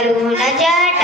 una